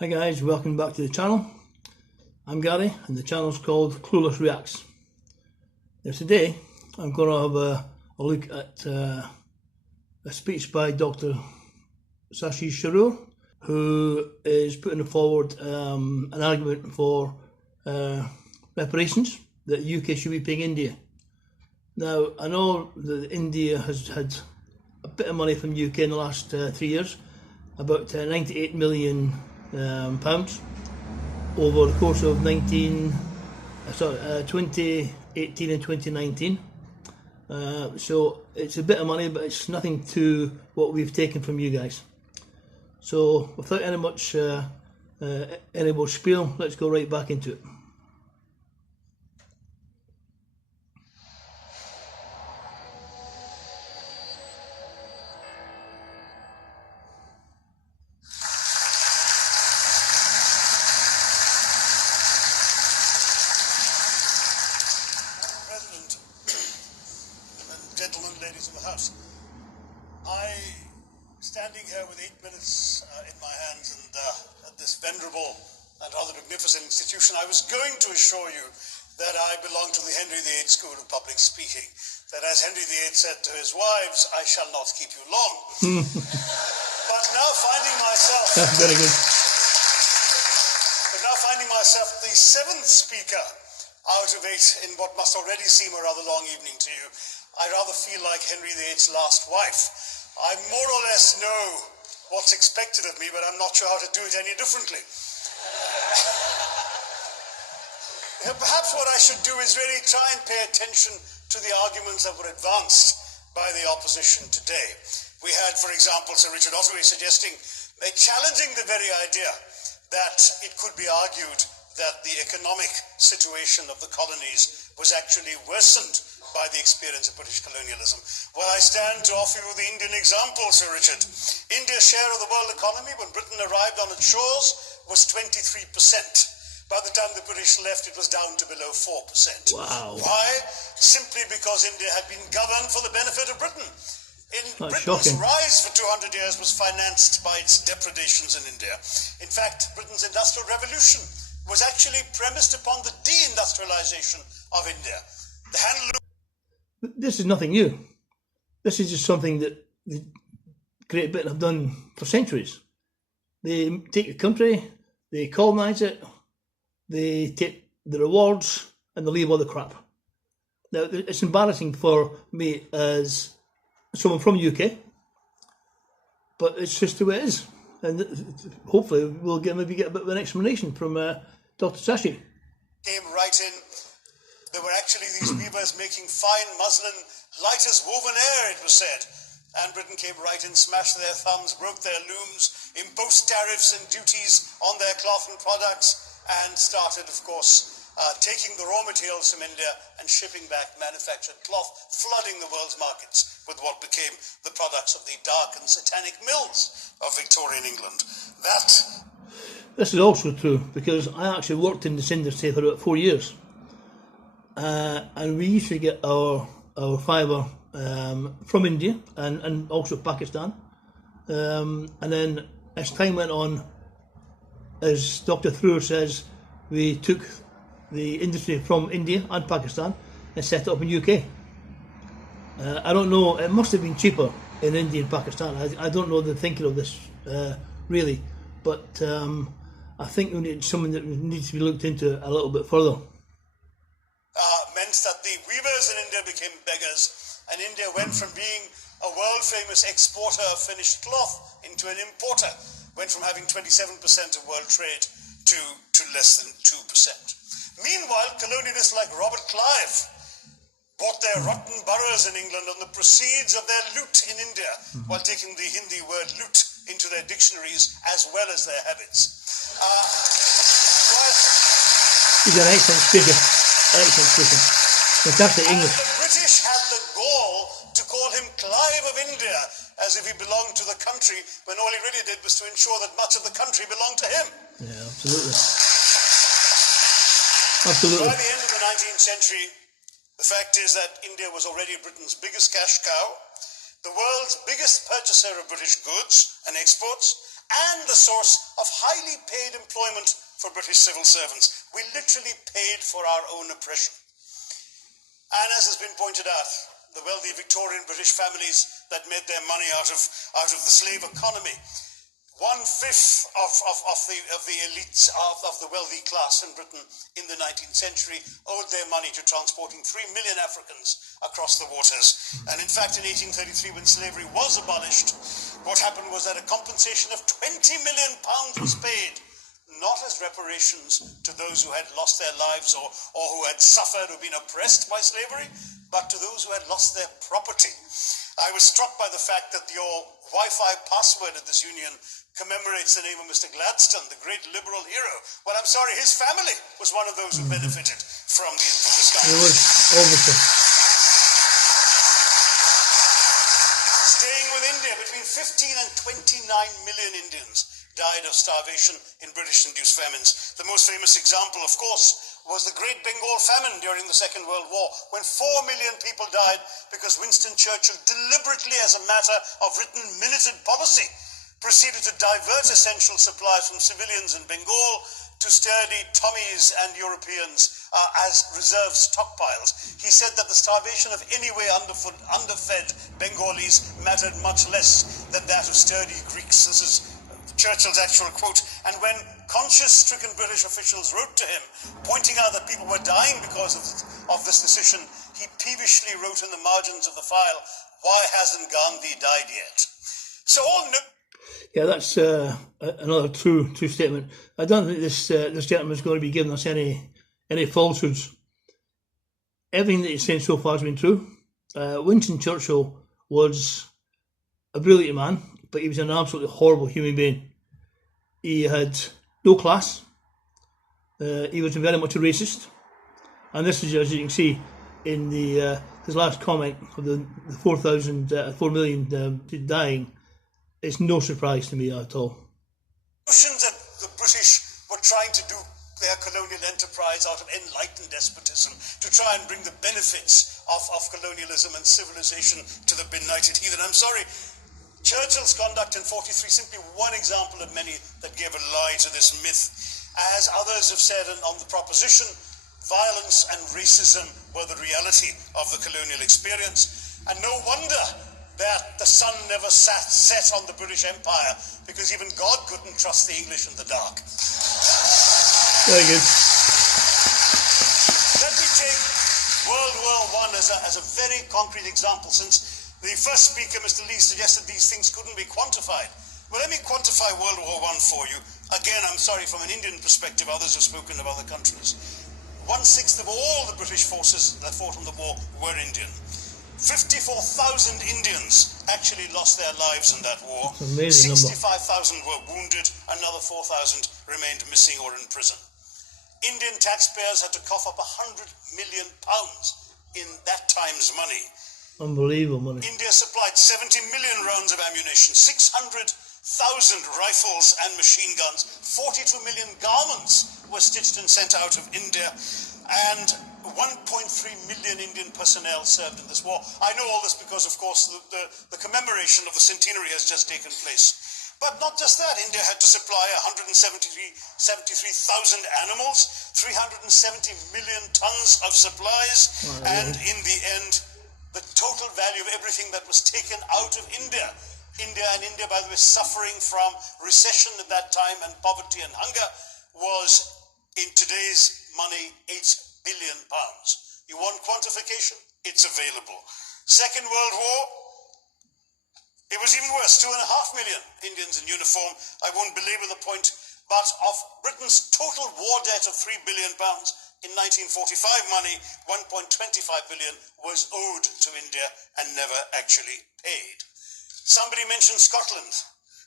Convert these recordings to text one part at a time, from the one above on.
Hi guys, welcome back to the channel. I'm Gary and the channel's called Clueless Reacts. Now today I'm going to have a look at a speech by Dr Shashi Tharoor, who is putting forward an argument for reparations that the UK should be paying India. Now I know that India has had a bit of money from the UK in the last 3 years, about 98 million pounds over the course of 2018 and 2019. So it's a bit of money, but it's nothing to what we've taken from you guys. So without any more spiel, let's go right back into it. Gentlemen, ladies of the House, standing here with 8 minutes in my hands and at this venerable and rather magnificent institution, I was going to assure you that I belong to the Henry VIII School of Public Speaking, that as Henry VIII said to his wives, I shall not keep you long. But now finding myself... Very good. But now finding myself the 7th speaker out of 8 in what must already seem a rather long evening to you, I rather feel like Henry VIII's last wife. I more or less know what's expected of me, but I'm not sure how to do it any differently. Perhaps what I should do is really try and pay attention to the arguments that were advanced by the opposition today. We had, for example, Sir Richard Ottery suggesting, challenging the very idea that it could be argued that the economic situation of the colonies was actually worsened by the experience of British colonialism. Well, I stand to offer you the Indian example, Sir Richard. India's share of the world economy when Britain arrived on its shores was 23%. By the time the British left, it was down to below 4%. Wow. Why? Simply because India had been governed for the benefit of Britain. Britain's shocking. rise for 200 years was financed by its depredations in India. In fact, Britain's Industrial Revolution was actually premised upon the deindustrialization of India. The handloom. This is nothing new. This is just something that the Great Britain have done for centuries. They take a country, they colonise it, they take the rewards, and they leave all the crap. Now, it's embarrassing for me as someone from the UK, but it's just the way it is. And hopefully we'll maybe get a bit of an explanation from Dr Shashi. Came right in. There were actually these weavers making fine muslin, light as woven air, it was said. And Britain came right in, smashed their thumbs, broke their looms, imposed tariffs and duties on their cloth and products, and started, of course, taking the raw materials from India and shipping back manufactured cloth, flooding the world's markets with what became the products of the dark and satanic mills of Victorian England. This is also true, because I actually worked in this industry for about 4 years. And we used to get our fibre from India and also Pakistan. And then as time went on, as Dr Tharoor says, we took the industry from India and Pakistan and set it up in UK. I don't know, it must have been cheaper in India and Pakistan. I don't know the thinking of this really, but I think we need something that needs to be looked into a little bit further. Meant that the weavers in India became beggars, and India went from being a world-famous exporter of finished cloth into an importer, went from having 27% of world trade to less than 2%. Meanwhile, colonialists like Robert Clive bought their rotten boroughs in England on the proceeds of their loot in India, while taking the Hindi word loot into their dictionaries as well as their habits. He's an excellent speaker. Excellent speaker. Fantastic English. The British had the gall to call him Clive of India, as if he belonged to the country, when all he really did was to ensure that much of the country belonged to him. Yeah, absolutely. Absolutely. By the end of the 19th century, the fact is that India was already Britain's biggest cash cow, the world's biggest purchaser of British goods and exports, and the source of highly paid employment for British civil servants. We literally paid for our own oppression. And as has been pointed out, the wealthy Victorian British families that made their money out of the slave economy, 1/5 of the elites of the wealthy class in Britain in the 19th century owed their money to transporting 3 million Africans across the waters. And in fact, in 1833, when slavery was abolished, what happened was that a compensation of £20 million was paid, not as reparations to those who had lost their lives or who had suffered or been oppressed by slavery, but to those who had lost their property. I was struck by the fact that your Wi-Fi password at this union commemorates the name of Mr. Gladstone, the great liberal hero. Well, I'm sorry, his family was one of those who benefited from the scheme. It was, obviously. Staying with India, between 15 and 29 million Indians died of starvation in British-induced famines. The most famous example, of course, was the Great Bengal famine during the Second World War, when 4 million people died because Winston Churchill, deliberately as a matter of written minuted policy, proceeded to divert essential supplies from civilians in Bengal to sturdy Tommies and Europeans as reserve stockpiles. He said that the starvation of anyway underfed Bengalis mattered much less than that of sturdy Greeks. This is Churchill's actual quote. And when conscience-stricken British officials wrote to him, pointing out that people were dying because of this decision, he peevishly wrote in the margins of the file, "Why hasn't Gandhi died yet?" So all Yeah, that's another true statement. I don't think this gentleman's going to be giving us any falsehoods. Everything that he's saying so far has been true. Winston Churchill was a brilliant man, but he was an absolutely horrible human being. He had no class. He was very much a racist, and this is, as you can see, in his last comment of the 4 million dying. It's no surprise to me at all. Notions that the British were trying to do their colonial enterprise out of enlightened despotism, to try and bring the benefits of colonialism and civilization to the benighted heathen. I'm sorry, Churchill's conduct in 43 simply one example of many that gave a lie to this myth. As others have said on the proposition, violence and racism were the reality of the colonial experience, and no wonder that the sun never set on the British Empire, because even God couldn't trust the English in the dark. Very good. Let me take World War I as a very concrete example, since the first speaker, Mr. Lee, suggested these things couldn't be quantified. Well, let me quantify World War I for you. Again, I'm sorry, from an Indian perspective, others have spoken of other countries. 1/6 of all the British forces that fought in the war were Indian. 54,000 Indians actually lost their lives in that war. 65,000 were wounded, another 4,000 remained missing or in prison. Indian taxpayers had to cough up £100 million in that time's money. Unbelievable money. India supplied 70 million rounds of ammunition, 600,000 rifles and machine guns, 42 million garments were stitched and sent out of India, and 1.3 million Indian personnel served in this war. I know all this because, of course, the commemoration of the centenary has just taken place. But not just that, India had to supply 173,000 animals, 370 million tons of supplies, and in the end, the total value of everything that was taken out of India, India, by the way, suffering from recession at that time and poverty and hunger, was, in today's money, £8 billion. You want quantification? It's available. Second World War, it was even worse, 2.5 million Indians in uniform. I won't belabor the point, but of Britain's total war debt of £3 billion, in 1945 money, 1.25 billion was owed to India and never actually paid. Somebody mentioned Scotland.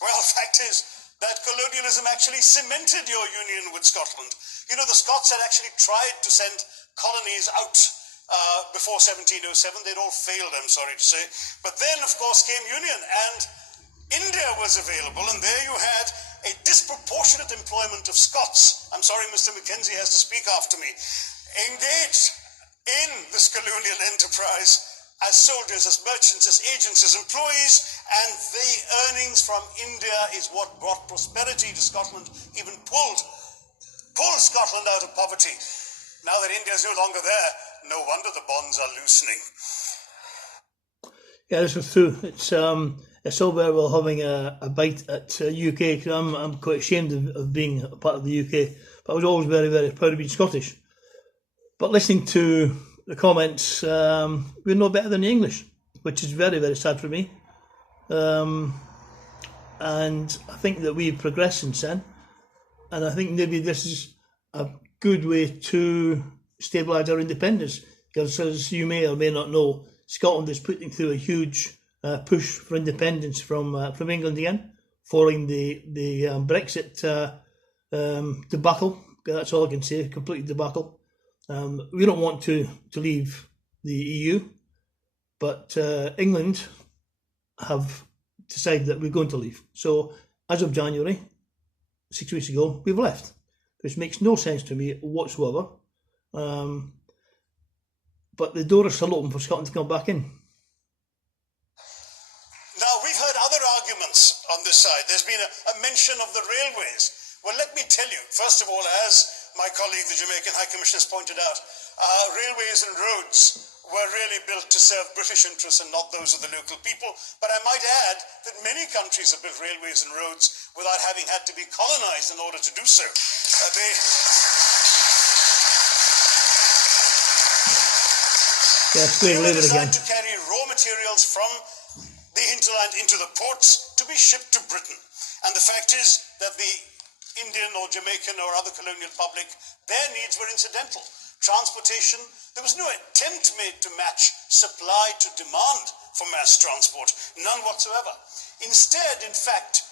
Well, the fact is that colonialism actually cemented your union with Scotland. You know, the Scots had actually tried to send colonies out before 1707. They'd all failed, I'm sorry to say. But then, of course, came union, and India was available, and there you had a disproportionate employment of Scots. I'm sorry, Mr. Mackenzie has to speak after me. Engaged in this colonial enterprise as soldiers, as merchants, as agents, as employees, and the earnings from India is what brought prosperity to Scotland, even pulled Scotland out of poverty. Now that India is no longer there, no wonder the bonds are loosening. Yeah, this was true. It's all very well having a bite at UK, because I'm quite ashamed of being a part of the UK, but I was always very, very proud of being Scottish. But listening to the comments, we're no better than the English, which is very, very sad for me. And I think that we've progressed since then, and I think maybe this is a good way to stabilise our independence, because as you may or may not know, Scotland is putting through a huge push for independence from England again, following the Brexit debacle. That's all I can say, complete debacle. We don't want to leave the EU, but England have decided that we're going to leave. So as of January, 6 weeks ago, we've left, which makes no sense to me whatsoever. But the door is still open for Scotland to come back in. Now, we've heard other arguments on this side. There's been a mention of the railways. Well, let me tell you, first of all, as my colleague, the Jamaican High Commissioner, has pointed out, railways and roads were really built to serve British interests and not those of the local people. But I might add that many countries have built railways and roads without having had to be colonized in order to do so. They were designed to carry raw materials from the hinterland into the ports to be shipped to Britain. And the fact is that the Indian or Jamaican or other colonial public, their needs were incidental. Transportation, there was no attempt made to match supply to demand for mass transport, none whatsoever. Instead, in fact,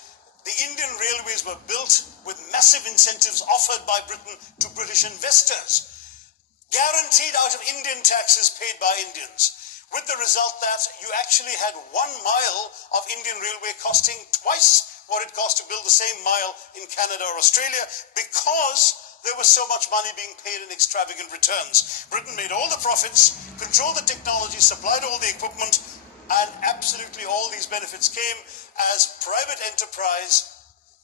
the Indian railways were built with massive incentives offered by Britain to British investors, guaranteed out of Indian taxes paid by Indians, with the result that you actually had 1 mile of Indian railway costing twice what it cost to build the same mile in Canada or Australia, because there was so much money being paid in extravagant returns. Britain made all the profits, controlled the technology, supplied all the equipment, and absolutely all these benefits came as private enterprise,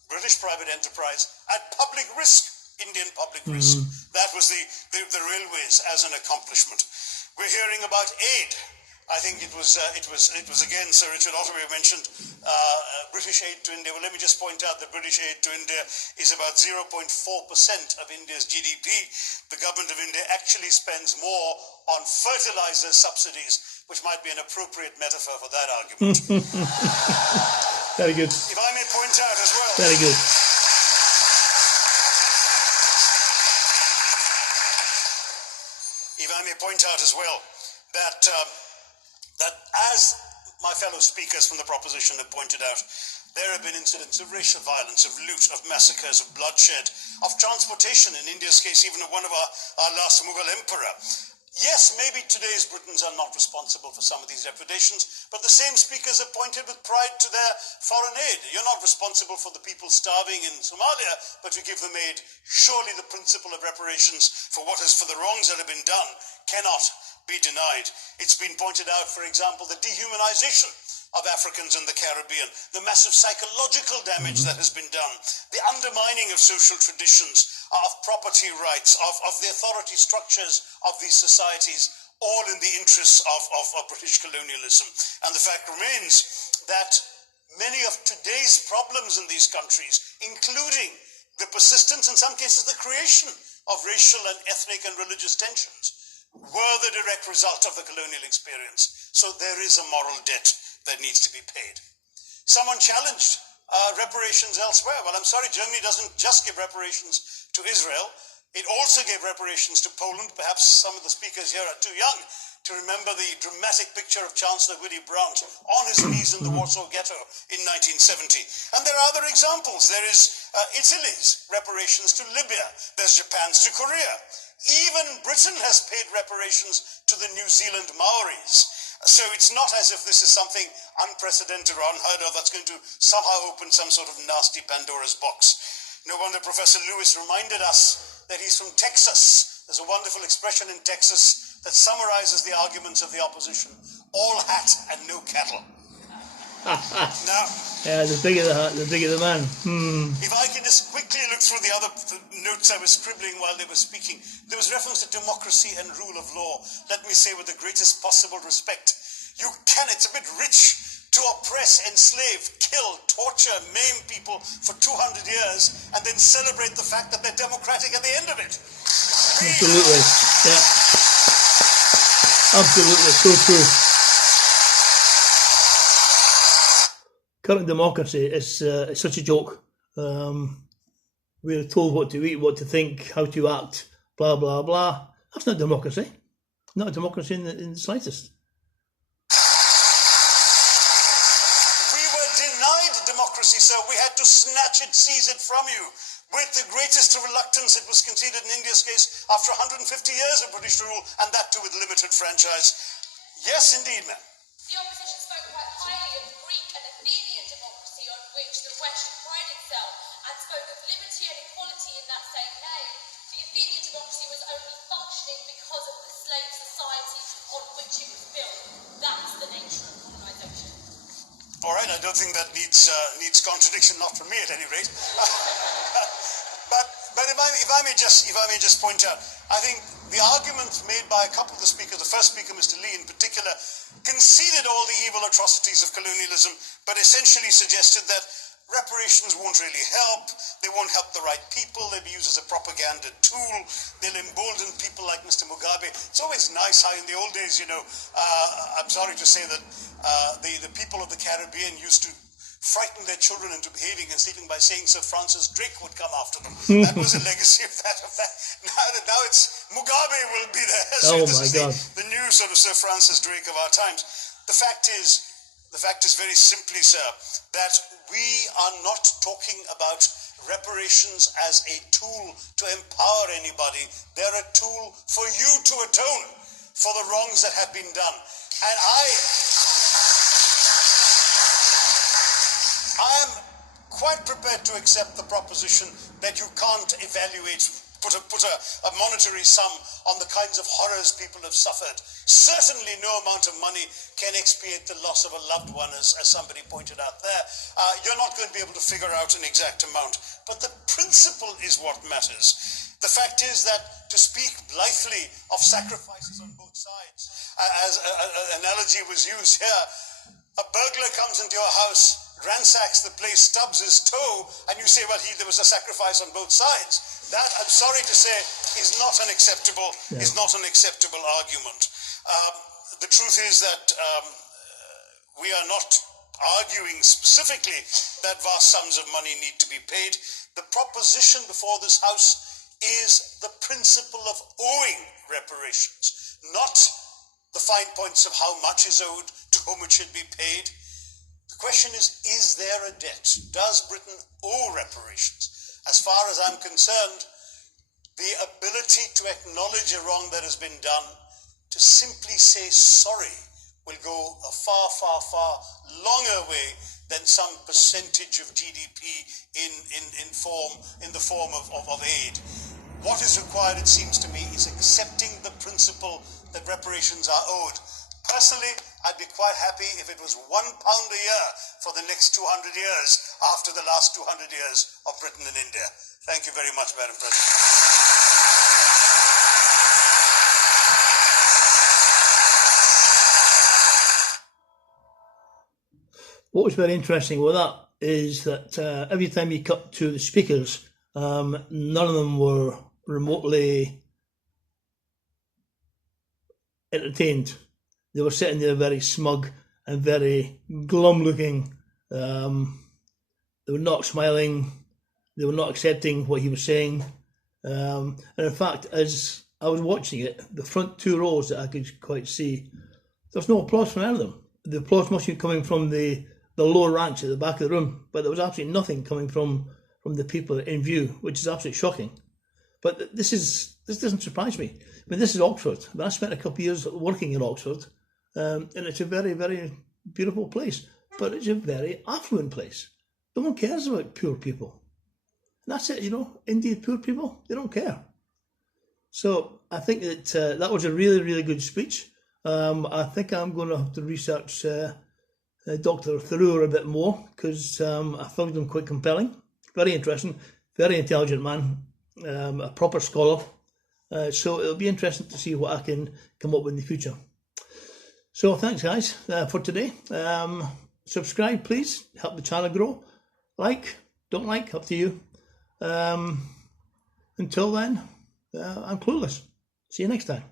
British private enterprise, at public risk. Indian public risk. That was the railways as an accomplishment. We're hearing about aid. I think it was again Sir Richard Otterbury mentioned British aid to India. Well, let me just point out that British aid to India is about 0.4% of India's GDP. The government of India actually spends more on fertilizer subsidies, which might be an appropriate metaphor for that argument. Very good. If I may point out as well. Very good. If I may point out as well that as my fellow speakers from the proposition have pointed out, there have been incidents of racial violence, of loot, of massacres, of bloodshed, of transportation, in India's case, even of one of our last Mughal emperor. Yes, maybe today's Britons are not responsible for some of these depredations, but the same speakers have pointed with pride to their foreign aid. You're not responsible for the people starving in Somalia, but you give them aid. Surely the principle of reparations for the wrongs that have been done cannot be denied. It's been pointed out, for example, the dehumanization of Africans in the Caribbean, the massive psychological damage that has been done, the undermining of social traditions, of property rights, of the authority structures of these societies, all in the interests of British colonialism. And the fact remains that many of today's problems in these countries, including the persistence, in some cases the creation of racial and ethnic and religious tensions, were the direct result of the colonial experience. So there is a moral debt that needs to be paid. Someone challenged reparations elsewhere. Well, I'm sorry, Germany doesn't just give reparations to Israel. It also gave reparations to Poland. Perhaps some of the speakers here are too young to remember the dramatic picture of Chancellor Willy Brandt on his knees in the Warsaw Ghetto in 1970. And there are other examples. There is Italy's reparations to Libya. There's Japan's to Korea. Even Britain has paid reparations to the New Zealand Maoris. So it's not as if this is something unprecedented or unheard of that's going to somehow open some sort of nasty Pandora's box. No wonder Professor Lewis reminded us that he's from Texas. There's a wonderful expression in Texas that summarizes the arguments of the opposition: all hat and no cattle. Now, Yeah, the bigger the hat, the bigger the man. if I can just quickly look through the other notes I was scribbling while they were speaking, there was reference to democracy and rule of law. Let me say with the greatest possible respect, it's a bit rich to oppress, enslave, kill, torture, maim people for 200 years and then celebrate the fact that they're democratic at the end of it. Absolutely, yeah. Absolutely, so true. Current democracy is such a joke. We're told what to eat, what to think, how to act, blah, blah, blah. That's not democracy. Not a democracy in the slightest. We were denied democracy, sir. We had to snatch it, seize it from you. With the greatest reluctance, it was conceded in India's case after 150 years of British rule, and that too with limited franchise. Yes, indeed, ma'am. The opposition spoke quite highly of Greek and Athenian democracy on which the West should pride itself, and spoke of liberty and equality in that same name. The Athenian democracy was only functioning because of the slave society on which it was built. That's the nature of colonisation. All right, I don't think that needs contradiction, not from me at any rate. But if I may just point out, I think the argument made by a couple of the speakers, the first speaker, Mr. Lee in particular, conceded all the evil atrocities of colonialism, but essentially suggested that reparations won't really help, they won't help the right people, they'll be used as a propaganda tool, they'll embolden people like Mr. Mugabe. It's always nice how in the old days, I'm sorry to say that the people of the Caribbean used to frighten their children into behaving and sleeping by saying Sir Francis Drake would come after them. That was a legacy of that. Now it's Mugabe will be there. So oh this my is God. the new sort of Sir Francis Drake of our times. The fact is very simply, sir, that we are not talking about reparations as a tool to empower anybody. They're a tool for you to atone for the wrongs that have been done. And I am quite prepared to accept the proposition that you can't put a monetary sum on the kinds of horrors people have suffered. Certainly no amount of money can expiate the loss of a loved one, as somebody pointed out there. You're not going to be able to figure out an exact amount, but the principle is what matters. The fact is that to speak blithely of sacrifices on both sides, as an analogy was used here, a burglar comes into your house, ransacks the place, stubs his toe, and you say, well, there was a sacrifice on both sides. That, I'm sorry to say, is not an acceptable argument. The truth is that we are not arguing specifically that vast sums of money need to be paid. The proposition before this House is the principle of owing reparations, not the fine points of how much is owed, to whom it should be paid. The question is there a debt? Does Britain owe reparations? As far as I'm concerned, the ability to acknowledge a wrong that has been done, to simply say sorry, will go a far, far, far longer way than some percentage of GDP in the form of aid. What is required, it seems to me, is accepting the principle that reparations are owed. Personally, I'd be quite happy if it was £1 a year for the next 200 years after the last 200 years of Britain and India. Thank you very much, Madam President. What was very interesting with that is that every time you cut to the speakers, none of them were remotely entertained. They were sitting there very smug and very glum looking. They were not smiling. They were not accepting what he was saying. And in fact, as I was watching it, the front two rows that I could quite see, there was no applause from any of them. The applause must be coming from the lower ranks at the back of the room, but there was absolutely nothing coming from the people in view, which is absolutely shocking. But this doesn't surprise me. I mean, this is Oxford. I mean, I spent a couple of years working in Oxford, and it's a very, very beautiful place, but it's a very affluent place. No one cares about poor people. And that's it, Indeed, poor people, they don't care. So I think that that was a really, really good speech. I think I'm going to have to research Dr Tharoor a bit more, because I found him quite compelling, very interesting, very intelligent man, a proper scholar. So it'll be interesting to see what I can come up with in the future. So thanks guys for today. Subscribe please, help the channel grow. Like, don't like, up to you. Until then, I'm clueless. See you next time.